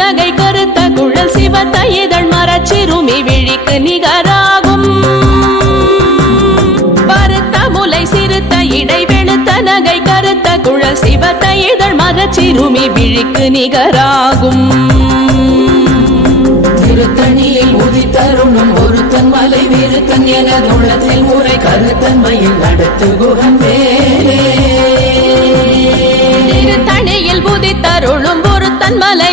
நகை கருத்த குழல் சிவத்த இதழ் மரச்சிறுமி விழிக்கு நிகராகும். பருத்த முலை சிறுத்த இடை வெளுத்த நகை கருத்த குழல் சிவத்த இதழ் மரச்சிறுமி விழிக்கு நிகராகும். திருத்தணியில் உதித்தருளும் ஒருத்தன் மலை விருத்தன் எனதுள்ளத்தில் உரை கருத்தன்மையில் நடத்து குகன் வேலே திருத்தணியில் உதித்தருளும் ஒருத்தன் மலை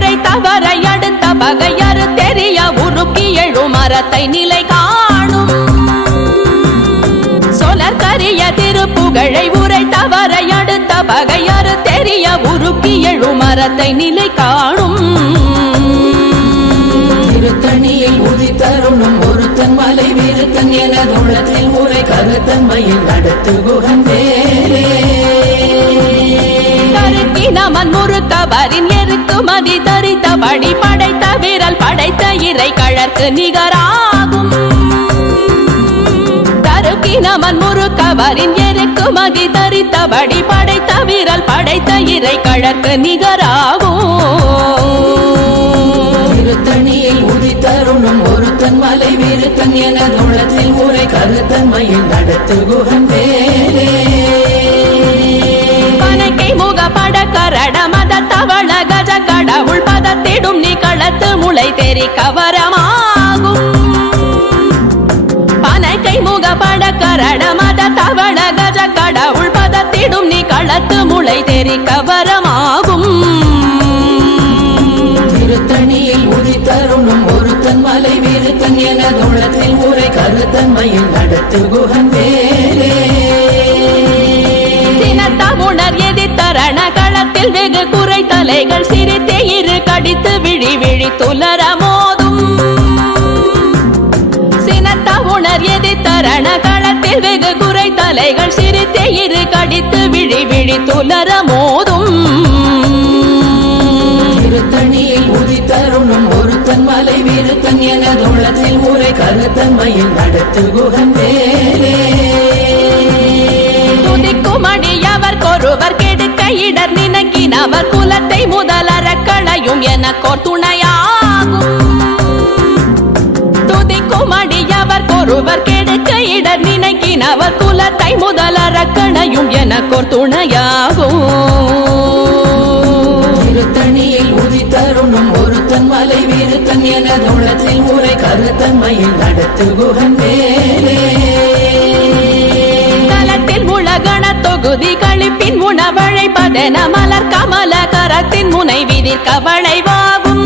பகையறு தெரிய உருக்கி எழும் மரத்தை நிலை காணும். சொலர் கரிய திருப்புகழை உரை தவறை அடுத்த பகையறு தெரிய உருக்கி எழும் மரத்தை நிலை காணும். திருத்தணியில் உதித்தருளும் ஒருத்தன் மலை விருத்தன் எனதுள்ளத்தில் உரை கருத்தன்மையில் நடத்து குகன் வேலே கருக்கி முறுக்கவரின் எருத்து மதி தரித்தபடி படைத்த விரல் படைத்த இறை கழற்கு நிகராகும். தருக்கி நமன் முறுக்கவரின் எருக்கு மதி தரித்தபடி படைத்த விரல் படைத்த இறை கழற்கு நிகராகும். திருத்தணியில் உதித்தருளும் ஒருத்தன் மலை விருத்தன் எனதுள்ளத்தில் உரை கருத்தன்மையில் நடத்து குகன் வேலே பனைக்கை முக பட கடவுள் பதத்திடும் நீ களத்து முளை தெரி கவரமாகும். பனைக்கை முக பட கரட மத தவள கஜ கடவுள் பதத்திடும் நீ களத்து முளை தெரி கவரமாகும். திருத்தணியில் உதித்தருளும் ஒருத்தன் மலை விருத்தன் எனதுள்ளத்தில் உரை கருத்தன்மையில் நடத்து குகன் வேலே எதிர்த்தரண களத்தில் வெகு குறை தலைகள் விழி துலர மோதும். சினத்த உணர் எதிர்த்தரண களத்தில் வெகு குறை தலைகள் சிரித்தே இரு கடித்து விழி விழி துலர மோதும். திருத்தணியில் உதித்தருளும் ஒருத்தன் மலை விருத்தன் எனதுள்ளத்தில் உரை கருத்தன்மையில் நடத்து குகன் வேலே துதிக்கும் அடியவர் கொருவர் கெடுக்க இடர் நினைக்கினவர் குலத்தை முதலற களையும் எனக்கோர் துணையாகும் கொருவர் கெடுக்க இடர் நினைக்கினவர் குலத்தை முதலற களையும் எனக்கோர் துணையாகும். திருத்தணியில் உதித்தருளும் ஒருத்தன் மலை விருத்தன் எனதுள்ளத்தில் உரை கருத்தன்மையில் நடத்து குகன் தலத்தில் உலகண தொகுதி கழிப்பின் உணவழைப்பதென மலர் கமல கரத்தின் முனை விதிர் கவளைவாகும்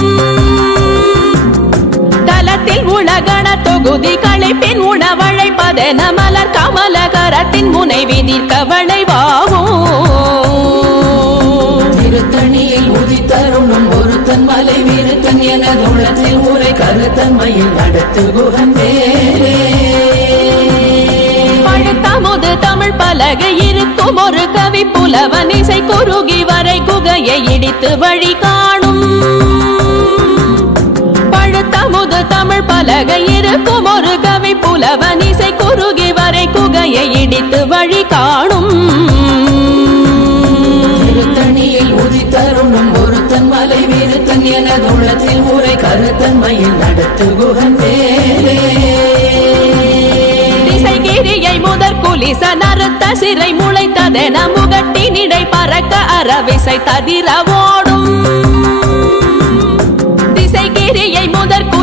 தலத்தில் உலகண தொகுதி கழிப்பின் உணவழைப்பதென மலர் கமல கரத்தின் முனை விதிர் கவளைவாகும் திருத்தணியில் உதித்தருளும் ஒருத்தன் மலை விருத்தன் எனதுள்ளத்தில் உரை கருத்தன்மையில் நடத்து குகன் வேலே பழுத்தமுது தமிழ் பலகை இருக்கும் ஒரு கவி புலவன் இசை குறுகி வரை குகையை இடித்து வழி காணும். தமிழ் பலகை இருக்கும். ஒரு கவி புலவன் இசை குறுகி வரை குகையை இடித்து வழி காணும். திருத்தணியில் உதித்தருளும் ஒருத்தன் மலை விருத்தன் எனதுள்ளத்தில் உரை கருத்தன்மையில் நடத்து குகன் வேலே திசைகிரியை முதற் குலிச நறுத்த சிறை முளைத்ததென முகட்டினிடை பறக்க அறவிசை ததிர ஓடும்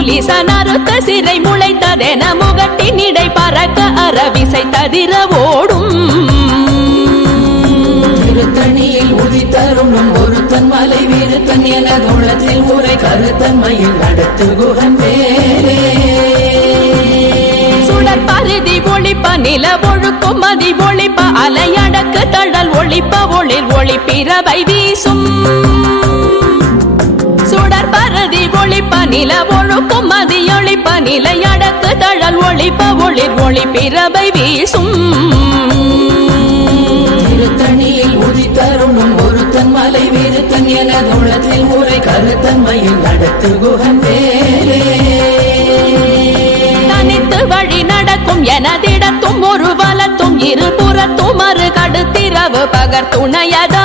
நறுத்த சிறை முளைத்ததென முகட்டினிடை பறக்க அறவிசை ததிர ஓடும் திருத்தணியில் உதித்தருளும் ஒருத்தன் மலை வீருத்தன் எனது உள்ளத்தில் உரை கருத்தன்மையில் நடத்து குகன் வேலே சுடர் பருதி ஒளிப்ப நில ஒழுக்கும் மதி ஒளிப்ப அலையடக்கு தழல் ஒளிப்ப ஒளிர் ஒளி பிறவை வீசும். நில ஒழுக்கும் மதி ஒளிப்ப நிலையடக்கு தழல் ஒளிப்ப ஒளிர் ஒளி பிறவை வீசும். திருத்தணியில் உதித்தருணும் ஒருத்தன் மலை வீருத்தன் எனது உள்ளத்தில் உரை கருத்தன்மையில் நடத்து குகன் வேலே தனித்து வழி நடக்கும் எனதிடத்தும் ஒரு வலத்தும் இருபுறத்தும் மறு கடுத்திரவு பகர் துணையதாகும்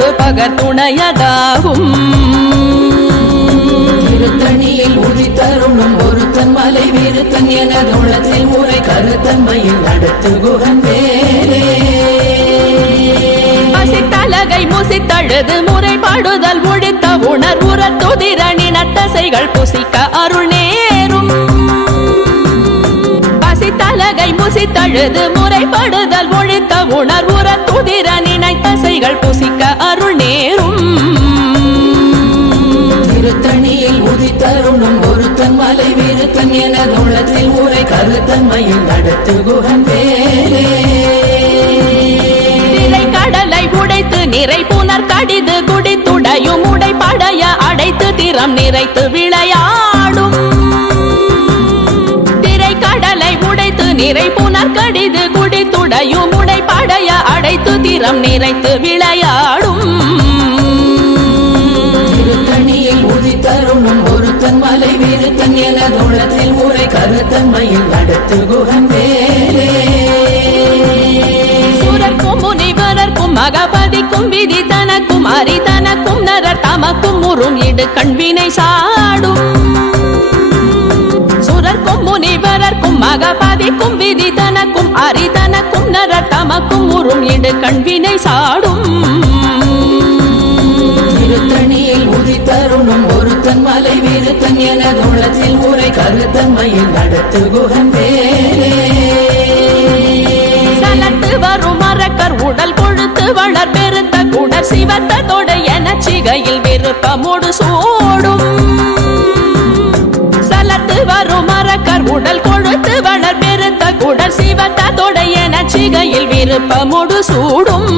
கடுத்திரவு பகர் துணையதாகும். திருத்தணியில் உதித்தருணும் ஒருத்தன் மலை வீருத்தன் எனது உள்ளத்தில் உரை கருத்தன்மையில் நடத்து குகன் வேலே பசித்தலகை முசித்தழுது முறைப்பாடுதல் ஒழித்த உணர்வுற துதிரணினத்தசைகள் புசிக்க அருள் நேரும். பசித்தலகை முசித்தழுது முறைப்படுதல் ஒழித்த துதிர நினைத்தசைகள் புசிக்க அருள் நேரும். திருத்தணியில் உதித்தருணும் ஒருத்தன் மலை வீருத்தன் எனது உள்ளத்தில் உரை கருத்தன்மையில் நடத்து குகன் வேலே கடலை உடைத்து நிறை புனர் கடிது குடித்துடையும் உடைப்படைய அடைத்து திறம் நிறைத்து விளையாடும் நிறை புனர் கடிது குடித்துடையும் உடைப்படைய அடைத்து திறம் நிறைத்து விளையாடும். திருத்தணியில் உதித்தருணும் ஒருத்தன் மலை வீருத்தன் எனது உள்ளத்தில் உரை கருத்தன்மையில் நடத்து குகன் வேலே சூரர்க்கும் முனிவரர்க்கும் மகபதிக்கும் விதி தனக்கும் அரி தனக்கும் நரர் தமக்கும் உறும் இடு கண்வினை சாடும். மகபதிக்கும் விதி தனக்கும் அரி தனக்கும் நரர் தமக்கும் உறும் இடு கண்வினை சாடும். திருத்தணியில் உதித்தருணும் ஒருத்தன் மலை வீருத்தன் எனது உள்ளத்தில் உரை கருத்தன்மையில் நடத்து குகன் வேலே சலத்து வரும் மரக்கர் உடல் கொழுத்து வளர் பெருத்த குடர் சிவத்த தொடை எனச் சிகையில் விருப்பமோடு சூடும். சலத்து வரும் மரக்கர் உடல் கொழுத்து எனச் சிகையில் விருப்பமோடு சூடும்.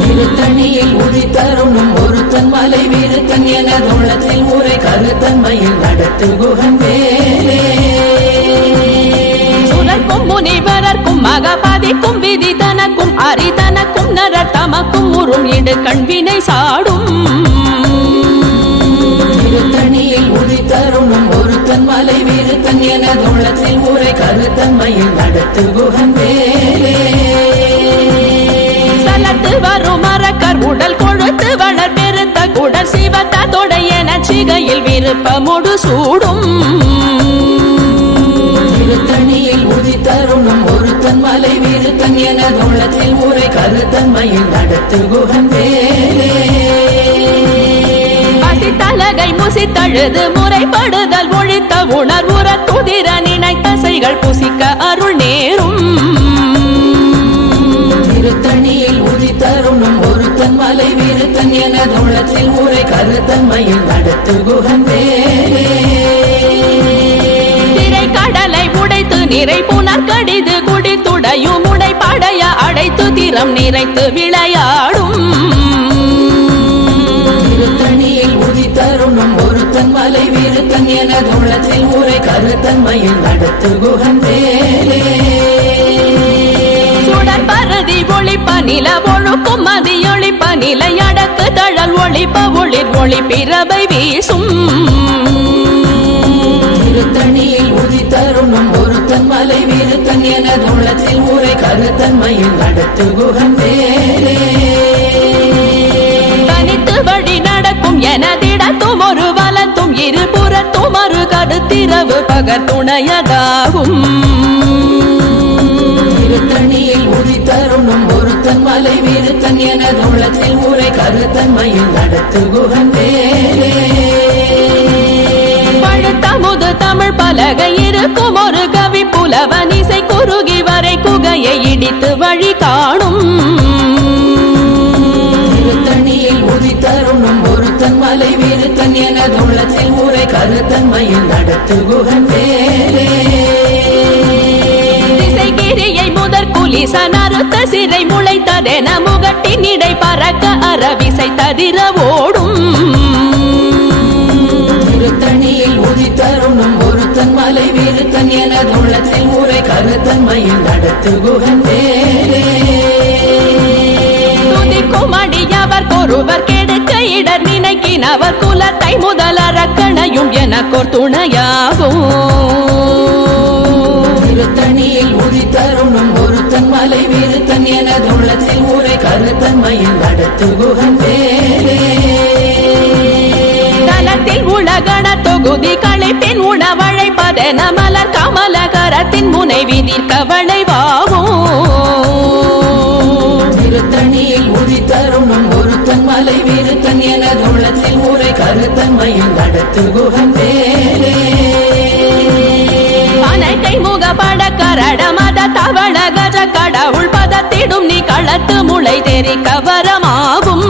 திருத்தணியில் உதித்தருணும் ஒருத்தன் மலை வீருத்தன் எனது உள்ளத்தில் உரை கருத்தன்மையில் நடத்து குகன் வேலே சுரர்க்கும் முனிவரர்க்கும் மகபதிக்கும் விதி தனக்கும் அரி தனக்கும் நரர் தமக்கும் உறும் இடு கண்வினை சாடும். திருத்தணியில் உதித்தருணும் ஒருத்தன் மலை வீருத்தன் எனது உள்ளத்தில் உரை கருத்தன்மையில் நடத்து குகன் வேலே சலத்து வரும் மரக்கர் உடல் கொழுத்து வளர் பெருத்த குடர் சிவத்த தொடை சிகையில் விருப்பமோடு சூடும். திருத்தணியில் உதித்தருணும் ஒருத்தன் மலை வீருத்தன் எனது உள்ளத்தில் உரை கருத்தன்மையில் நடத்து குகன் வேலே பசித்தலகை முசித்தழுது முறைப்படுதல் உணர்வுற துதிர நினைத்தசைகள் புசிக்க அருள் நேரும். திருத்தணியில் உதித்தருணும் ஒருத்தன் மலை வீருத்தன் எனது உள்ளத்தில் உரை கருத்தன்மையில் நடத்து குகன் திரை கடலை உடைத்து நிறை புனர் கடிது குடித்துடையும் உடைப்படைய அடைத்து திறம் நிறைத்து விளையாடும். திருத்தணியில் உதித்தருணும் ஒருத்தன் மலை வீருத்தன் எனது உள்ளத்தில் உரை கருத்தன்மையில் நடத்து குகன் வேலே சுடர் பருதி ஒளிப்ப நில ஒழுக்கும் மதி ஒளிப்ப நிலையடக்கு தழல் ஒளிப்ப ஒளிர் ஒளி பிறவை வீசும். திருத்தணியில் உதித்தருணும் ஒருத்தன் மலை வீருத்தன் எனது உள்ளத்தில் உரை கருத்தன்மையில் நடத்து குகன் வேலே தனித்து வழி நடக்கும் எனதிடத்தும் ஒரு வலத்தும் இருபுறத்தும் மறு கடுத்திரவு பகர் துணையதாகும் திருத்தணியில் உதித்தருணும் ஒருத்தன் மலை வீருத்தன் எனது உள்ளத்தில் உரை கருத்தன்மையில் நடத்து குகன் வேலே பழுத்தமுது தமிழ் பலகை இருக்கும் ஒரு கவி புலவன் இசை குறுகி வரை குகையை இடித்து வழி காணும். திருத்தணியில் உதித்தருணும் ஒருத்தன் மலை வீருத்தன் ஊரை கருத்தன்மையில் நடத்து குகன் வேலே திசைகிரியை முதற் குலிசன் அறுத்த சிறை முளைத்ததென முகட்டின் இடை பறக்க அறவிசை ததிர ஓடும். திருத்தணியில் உதித்தருணும் ஒருத்தன் மலை வீருத்தன் எனது உள்ளத்தில் ஊரை கருத்தன்மையில் நடத்து குகன் வேலே துதிக்கும் அடியவர் ஒருவர் கெடுக்க இடர் நினைக்கினவர் குலத்தை முதல் அரக்கணையும் எனக்கோர் துணையாகும் திருத்தணியில் உதித்தருணும் ஒருத்தன் மலை வீருத்தன் எனது உள்ளத்தில் ஊரை கருத்தன்மையில் நடத்து குகன் வேலே தலத்தில் உலகண தொகுதி களைப்பின் உணவழைப்பதென மலர் கமலகரத்தின் முனைவி நிற்கவளை திருத்தணியில் உதித்தருணும் மலை வீருத்தன் எனது உள்ளத்தில் ஊரை கருத்தன்மையில் நடத்து குகன் வேலே அனைக்கை முகப்பட கரட மத தவள கஜ கடவுள் பதத்திடும் நீ களத்து முளை தெரி கவரமாகும்.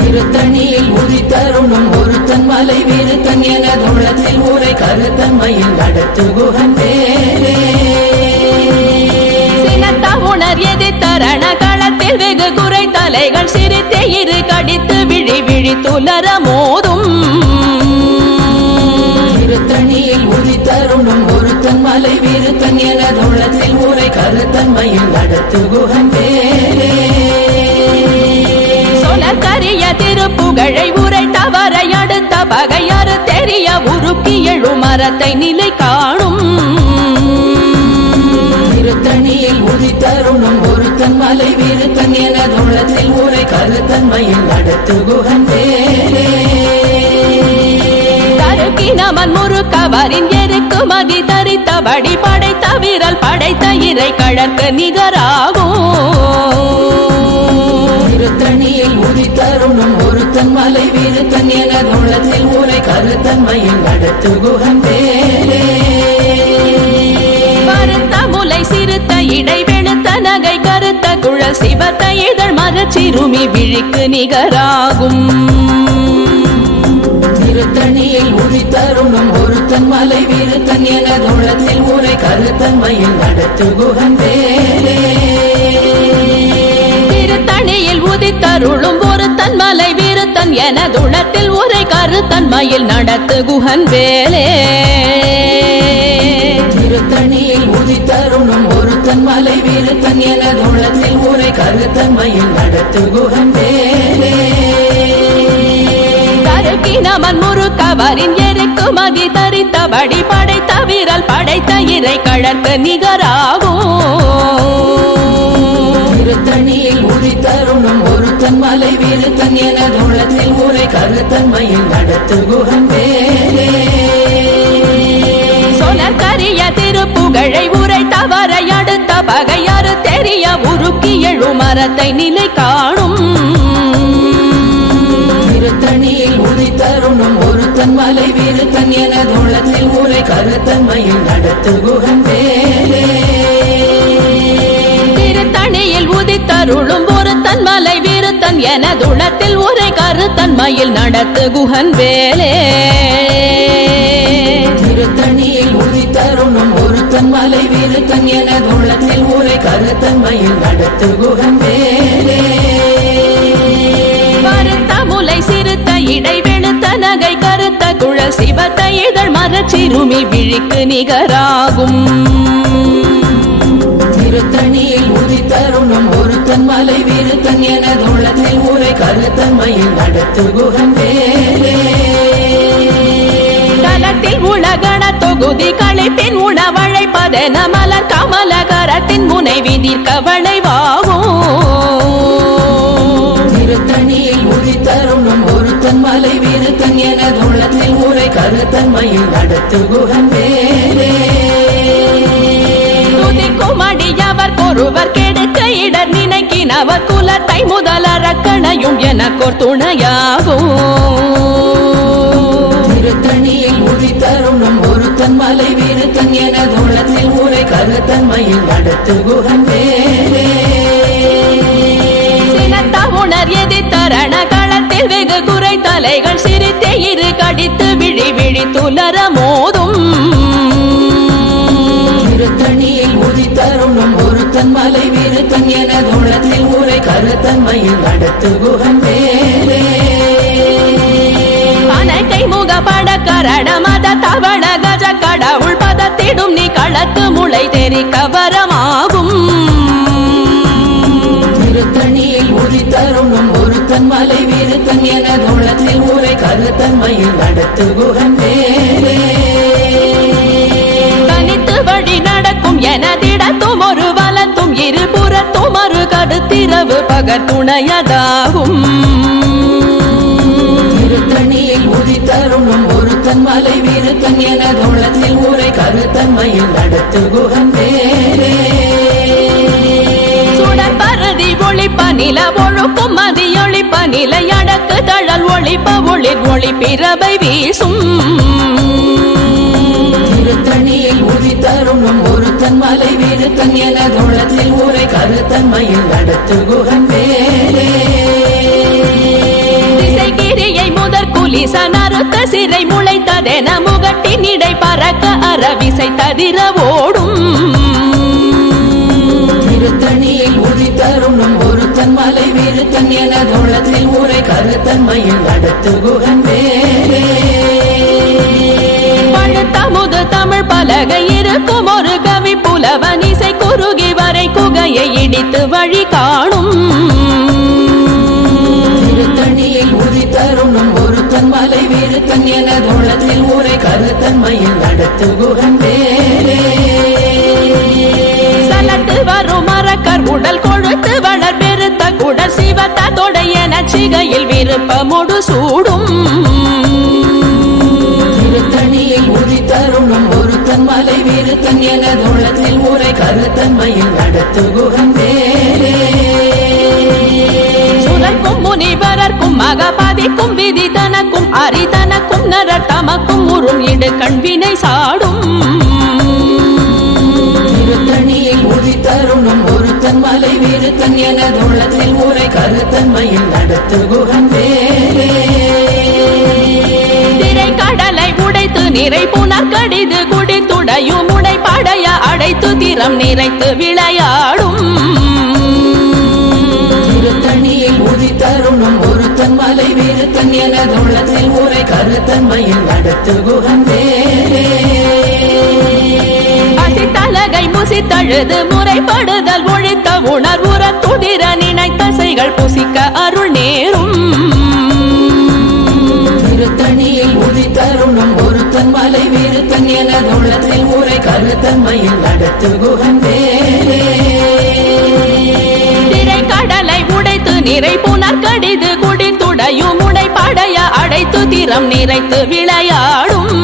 திருத்தணியில் உதித்தருணும் ஒருத்தன் மலை வீருத்தன் எனது உள்ளத்தில் ஊரை கருத்தன்மையில் நடத்து குகன் சினத்த உணர் எதிர்த்தரண குறை தலைகள் சிரித்தே இரு கடித்து விழி விழி துலர மோதும். திருத்தணியில் உதித்தருணும் ஒருத்தன் மலை வீருத்தன் எனது உள்ளத்தில் ஊரை கருத்தன்மையில் நடத்து குகன் வேலே சொலர் கரிய திருப்புகழை உரை தவறை அடுத்த பகையாறு தெரிய உருக்கி எழும் மரத்தை நிலை காணும். திருத்தணியில் உதித்தருணும் ஒருத்தன் மலை வீருத்தன் எனது உள்ளத்தில் ஊரை கருத்தன்மையில் நடத்து குகன் வேலே தருக்கினமன் முறுக்கவரின் எருக்கு மதி தரித்தபடி படைத்த வீரல் படைத்த இறை கழற்கு நிகராகும். திருத்தணியில் உதித்தருணும் ஒருத்தன் மலை வீருத்தன் எனது உள்ளத்தில் ஊரை கருத்தன்மையில் நடத்து குகன் வேலே கருத்த முலை சிறுத்த இடை சிவத்த இதழ் மரச்சிறுமி விழிக்கு நிகராகும். திருத்தணியில் உதித்தருணும் ஒருத்தன் மலை வீருத்தன் எனது உள்ளத்தில் ஊரை கருத்தன்மையில் நடத்து குகன் வேலே திருத்தணியில் உதித்தருளும் ஒரு தன்மலை வீருத்தன் எனதுளத்தில் உரை கருத்தன்மையில் நடத்து குஹன் வேலே திருத்தணியில் உதித்தருணும் ஒருத்தன் மலை வீருத்தன் எனது உள்ளத்தில் ஊரை கருத்தன்மையில் நடத்து குகன் வேலே கருக்கினமன் முறுக்கவரின் எருக்கு மதி தரித்தபடி படைத்த வீரல் படைத்த இறை கழற்கு நிகராகும். திருத்தணியில் உதித்தருணும் ஒருத்தன் மலை வீருத்தன் எனது உள்ளத்தில் ஊரை கருத்தன்மையில் நடத்து குகன் வேலே சொலர் கரிய திருப்புகழை உரை தவறை அடுத்த பகையாறு தெரிய உருக்கி எழும் மரத்தை நிலை காணும். திருத்தணியில் உதித்தருணும் ஒருத்தன் மலை வீருத்தன் எனது உள்ளத்தில் ஊரை கருத்தன்மையில் நடத்து குகன் வேலே திருத்தணியில் உதித்தருளும் ஒரு தன்மலை வீருத்தன் எனதுளத்தில் உரை கருத்தன்மையில் நடத்து குஹன் வேலே திருத்தணியில் உதித்தருணும் ஒருத்தன் மலை வீருத்தன் எனது உள்ளத்தில் ஊரை கருத்தன்மையில் நடத்து குகன் வேலே கருத்த முலை சிறுத்த இடை வெளுத்த நகை கருத்த குழல் சிவத்த இதழ் மரச்சிறுமி விழிக்கு நிகராகும். திருத்தணியில் உதித்தருணும் ஒருத்தன் மலை வீருத்தன் எனது உள்ளத்தில் ஊரை கருத்தன்மையில் நடத்து குகன் வேலே தலத்தில் உலகண தொகுதி களைப்பின் உணவழைப்பதென மலர் கமலகரத்தின் முனைவி நிற்கவளை திருத்தணியில் உதித்தருணும் ஒருத்தன் மலை வீருத்தன் எனது உள்ளத்தில் ஊரை கருத்தன்மையில் நடத்து குகன் வேலே துதிக்கும் அடியவர் ஒருவர் கெடுக்க இடர் நினைக்கினவர் குலத்தை முதல் அரக்கணையும் எனக்கோர் துணையாகும். ஊரை கருத்தன்மையில் நடத்து குகன் வேலே உணர் எதிர்த்தரண களத்தில் வெகு குறை தலைகள் சிரித்தே இரு கடித்து விழி விழி துலர மோதும். திருத்தணியில் உதித்தருணும் ஒருத்தன் மலை வீருத்தன் என தோளத்தில் ஊரை கருத்தன்மையில் நடத்து குகன் வேலே முகப்பட கரட மத தவள பதத்திடும் நீ களத்து முளை தெரி கவரமாகும். திருத்தணியில் உதித்தருணும் ஒருத்தன் மலை வீருத்தன் என தோளத்தில் ஊரை கருத்தன்மையில் நடத்து குகன் வேலே தனித்து வழி நடக்கும் எனதிடத்தும் ஒரு வலத்தும் இரு புறத்தும் ஒரு கடுத்திரவு பகர் துணையதாகும். திருத்தணியில் உதித்தருணும் ஒருத்தன் மலை வீருத்தன் என தோளத்தில் ஊரை கருத்தன்மையில் நடத்து குகன் சுடர் பரதி ஒளிப்ப நில ஒழுக்கும் மதி ஒளிப்ப நிலை அடக்கு தழல் ஒளிப்ப ஒளிர் ஒளி பிறவை வீசும். திருத்தணியில் உதித்தருணும் ஒருத்தன் மலை வீருத்தன் என தோளத்தில் ஊரை கருத்தன்மையில் நடத்து குகன் குலிச நறுத்த சிறை முளைத்ததென முகட்டின் இடை பறக்க அறவிசை ததிர ஓடும். திருத்தணியில் உதித்தருணும் ஒருத்தன் மலை வீருத்தன் என தோளத்தில் ஊரை கருத்தன்மையில் நடத்து குகன் வேலே பழுத்த முது தமிழ் பலகை இருக்கும் ஒரு கவி புலவன் இசை குறுகி வரை குகையை இடித்து வழி காணும். திருத்தணியில் உதித்தருணும் ஒருத்தன் மலை வீருத்தன் என தோளத்தில் ஊரை கருத்தன்மையில் நடத்து குகன் வேலே சலட்டு வரும் மரக்கர் உடல் கொழுத்து வளர் பெருத்த குடல் சிவத்த தொடைய நச்சிகையில் விருப்பமுடு சூடும். திருத்தணியில் உதித்தருணும் ஒருத்தன் மலை வீருத்தன் என தோளத்தில் ஊரை கருத்தன்மையில் நடத்து குகன் மகபதிக்கும் விதி தனக்கும் அரிதனக்கும் நரர் தமக்கும் உறும் இடு கண்வினை சாடும். திருத்தணியில் உதித்தருணும் ஒருத்தன் மலை வீருத்தன் என தோளத்தில் ஊரை கருத்தன்மையில் நடத்து குகன் வேலே திரை கடலை உடைத்து நிறை புனர் கடிது குடித்துடையும் உடை படைய அடைத்து திறம் நிறைத்து விளையாடும். திருத்தணியில் உதித்தருணும் ஒருத்தன் மலை வீருத்தன் என தோளத்தில் ஊரை கருத்தன்மையில் நடத்து குகன் வேலே அசித்தலகை முசித்தழுது முறைப்படுதல் ஒழித்த உணர்வுற துதிர நினைத்த செய்கள் புசிக்க அருள் நேரும். திருத்தணியில் உதித்தருணும் ஒருத்தன் மலை வீருத்தன் என தோளத்தில் ஊரை கருத்தன்மையில் நடத்து திரை கடலை உடைத்து நிறை புனர் குடித்துடையும் உடை படைய அடைத்து திறம் நிறைத்து விளையாடும்.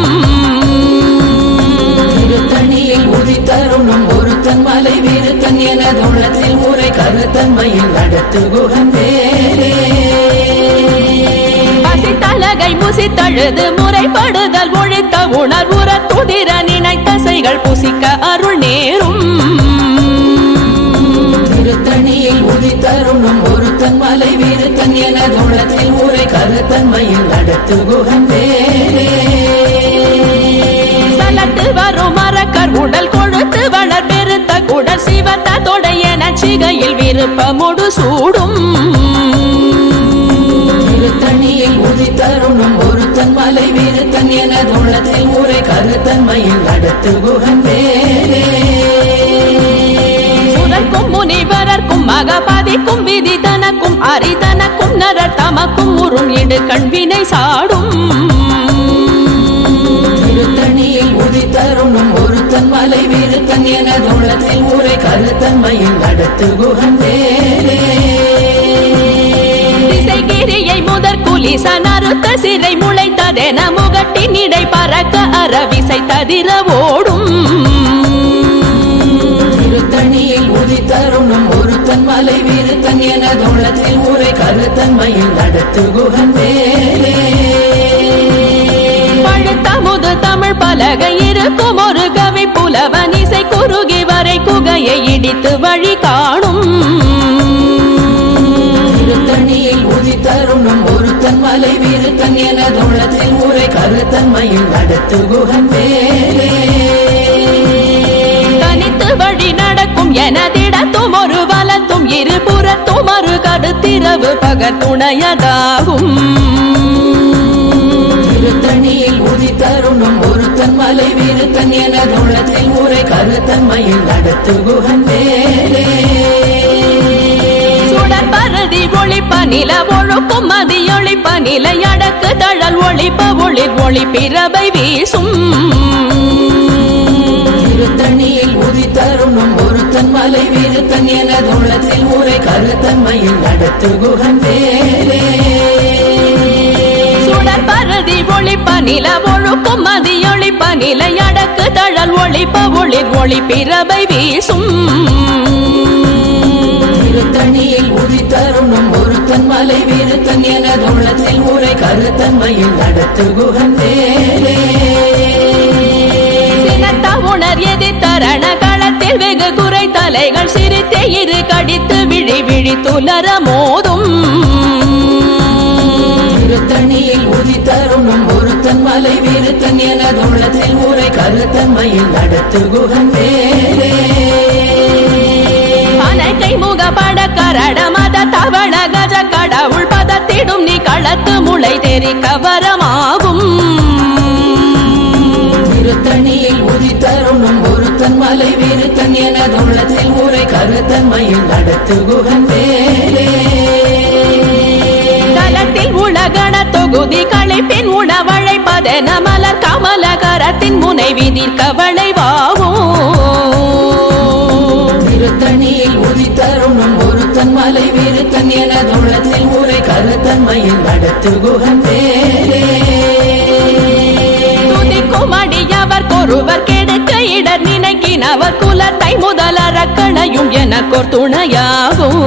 திருத்தணியில் உதித்தருணும் ஒருத்தன் மலை வீருத்தன் என தோளத்தில் ஊரை கருத்தன்மையில் நடத்து பசித்தலகை முசித்தழுது முறைப்படுதல் ஒழித்த உணர்வுற துதிர நினைத்த செய்கள் புசிக்க அருள் நேரும். திருத்தணியில் உதித்தருணும் ஒருத்தன் மலை வீருத்தன் என தோளத்தில் ஊரை கருத்தன்மையில் நடத்து குகன் சலட்டு வரும் மரக்கர் உடல் கொழுத்து வளர் பெருத்த குடல் சிவத்த தொடைய நச்சிகையில் விருப்பமுடு சூடும். திருத்தணியில் உதித்தருணும் ஒருத்தன் மலை வீருத்தன் என தோளத்தில் ஊரை கருத்தன்மையில் நடத்து குகன் முனிவரர்க்கும் மகபதிக்கும் விதி தனக்கும் அரிதனக்கும் நரர் தமக்கும் உறும் இடு கண்வினை சாடும். திருத்தணியில் உதித்தருணும் ஒருத்தன் மலை வீருத்தன் என தோளத்தில் ஊரை கருத்தன்மையில் நடத்து குகன் வேலே திசைகிரியை முதற் குலிச நறுத்த சிறை முளைத்ததென முகட்டின் இடை பறக்க அறவிசை ததிர என தோளத்தில் ஊரை கருத்தன்மையில் நடத்து குகன் வேலே பழுத்த முது தமிழ் பலகை இருக்கும் ஒரு கவி புலவன் இசை குறுகி வரை குகையை இடித்து வழி காணும். திருத்தணியில் உதித்தருணும் ஒருத்தன் மலை விருத்தன் எனது உள்ளத்தில் உரை கருத்தன்மையில் நடத்து குகன் வேலே தனித்து வழி நடக்கும் வலத்தும் இருபுறத்தும் ஒரு கருத்திரவு பகத்துணையதாகும் திருத்தணியில் உதித்தருணும் ஒருத்தன் மலை விருத்தன் எனது உள்ளத்தில் உரை கருத்தன்மையில் நடத்து குகன் வேலே சுடர் பரதி ஒளிப்ப நில ஒழுக்கும் மதி ஒளிப்ப நிலை அடக்கு தழல் ஒளிப்ப ஒளிர் ஒளி பிறவை வீசும். திருத்தணியில் உதித்தருணும் ஒருத்தன் மலை விருத்தன் எனது உள்ளத்தில் உரை கருத்தன்மையில் நடத்து குகன் வேலே சுடர் பரதி ஒளிப்ப நில ஒழுக்கும் மதி ஒளிப்ப நிலை அடக்கு தழல் ஒளிப்ப ஒளிர் ஒளி பிறவை வீசும். திருத்தணியில் உதித்தருணும் ஒருத்தன் மலை விருத்தன் எனது உள்ளத்தில் உரை கருத்தன்மையில் நடத்து வேலே சினத்த உணர் எதி தரண குறை தலைகள் சிரித்தே இரு கடித்து விழி விழி துலர மோதும். திருத்தணியில் உதித்தருணும் ஒருத்தன் மலை விருத்தன் எனது உள்ளத்தில் உரை கருத்தன்மையில் நடத்து குகன் வேலே அனைக்கை முகப்பட கரட மத தவள கஜ கடவுள் பதத்திடும் நீ களத்து முளை தெரி கவரமாகும் உள்ளத்தில் உரை கருத்தன்மையில் நடத்து தலத்தில் உலகண தொகுதி களைப்பின் உணவழைப்பதென மலர் கமல கரத்தின் முனை விதிர் கவளைவாகும் திருத்தணியில் உதித்தருணும் ஒருத்தன் மலை விருத்தன் எனது உள்ளத்தில் உரை கருத்தன்மையில் நடத்து துதிக்கும் அடியவர் கொருவர் கெடுக்க இடர் நினைக்கினவர் குலத்தை முதலறக்கணையும் எனக்கோர் துணையாகும்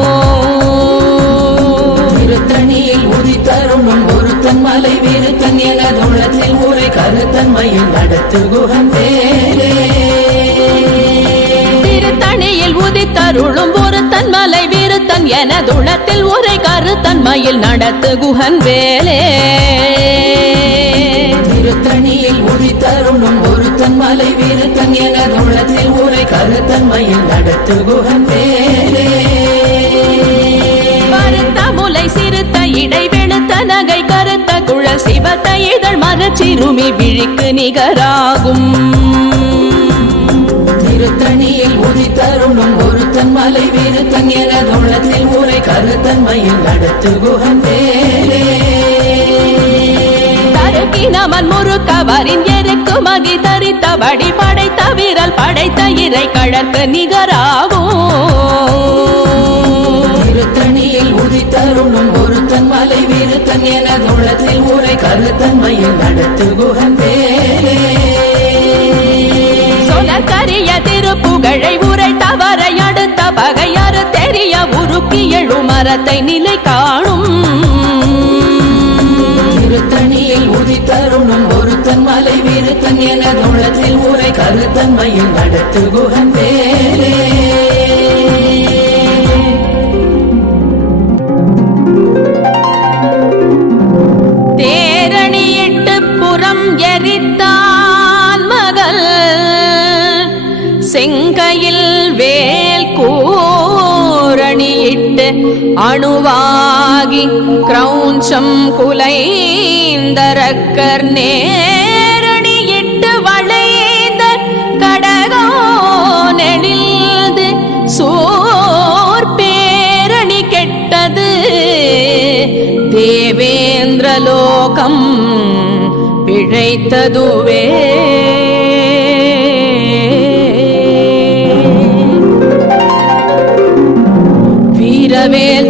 திருத்தணியில் உதித்தருணும் ஒருத்தன் மலை விருத்தன் எனது உள்ளத்தில் உரை கருத்தன்மையில் நடத்து குகன் வேலே திருத்தணியில் உதித்தருளும் ஒருத்தன் மலை விருத்தன் எனதுளத்தில் உரை கருத்தன்மையில் நடத்து குஹன் வேலே. திருத்தணியில் உதித்தருணும் ஒருத்தன் மலை விருத்தன் எனது உள்ளத்தில் உரை கருத்தன்மையில் நடத்து குகன் வேலே கருத்த முலை சிறுத்த இடை வெளுத்த நகை கருத்த குழல் சிவத்த இதழ் மரச்சிறுமி விழிக்கு நிகராகும். திருத்தணியில் உதித்தருணும் ஒருத்தன் மலை விருத்தன் எனது உள்ளத்தில் உரை கருத்தன்மையில் நடத்து குகன் வேலே தருக்கினமன் முறுக்கவரின் எருக்கு மதி தரித்தபடி படைத்த வீரல் படைத்த இறை கழற்கு நிகராகும். திருத்தணியில் உதித்தருணும் ஒருத்தன் மலை விருத்தன் எனது உள்ளத்தில் உரை கருத்தன்மையில் நடத்து வேலே சொலக்கரிய திருப்புகழை உரைத்தவரை அடுத்த பகையறு தெரிய உருக்கி எழு மரத்தை நிலை காணும். உதித்தருணும் ஒருத்தன் மலை வீருத்தன் என உள்ளத்தில் ஊரை கருத்தன்மையில் நடத்து குகன் வேலே தேரணியிட்டு புறம் எரித்தான் மகள். செங்கையில் வேல் கூரணியிட்டு அணுவாகி கிரௌஞ்சம் குலை குலைந்தரக்கர் நேரணியிட்டு வளைந்த கடகோ நெளிந்து சோர் பேரணி கெட்டது. தேவேந்திரலோகம் பிழைத்ததுவே. வீரவேல்